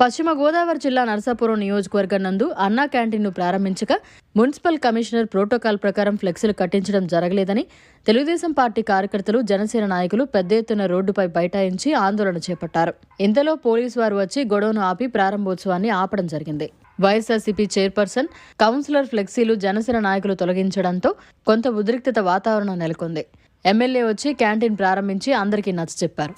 పశ్చిమ గోదావరి జిల్లా నరసాపురం నియోజకవర్గం నందు అన్నా క్యాంటీన్ను ప్రారంభించగా మున్సిపల్ కమిషనర్ ప్రోటోకాల్ ప్రకారం ఫ్లెక్సీలు కట్టించడం జరగలేదని తెలుగుదేశం పార్టీ కార్యకర్తలు జనసేన నాయకులు పెద్ద ఎత్తున రోడ్డుపై బైఠాయించి ఆందోళన చేపట్టారు. ఇంతలో పోలీసు వారు వచ్చి గొడవను ఆపి ప్రారంభోత్సవాన్ని ఆపడం జరిగింది. వైఎస్ఆర్సీపీ చైర్పర్సన్, కౌన్సిలర్ ఫ్లెక్సీలు జనసేన నాయకులు తొలగించడంతో కొంత ఉద్రిక్తత వాతావరణం నెలకొంది. ఎమ్మెల్యే వచ్చి క్యాంటీన్ ప్రారంభించి అందరికీ నచ్చచెప్పారు.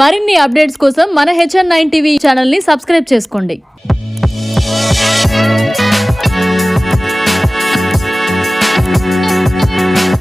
మరిన్ని అప్డేట్స్ కోసం మన HN9 టీవీ ఛానల్ ని సబ్స్క్రైబ్ చేసుకోండి.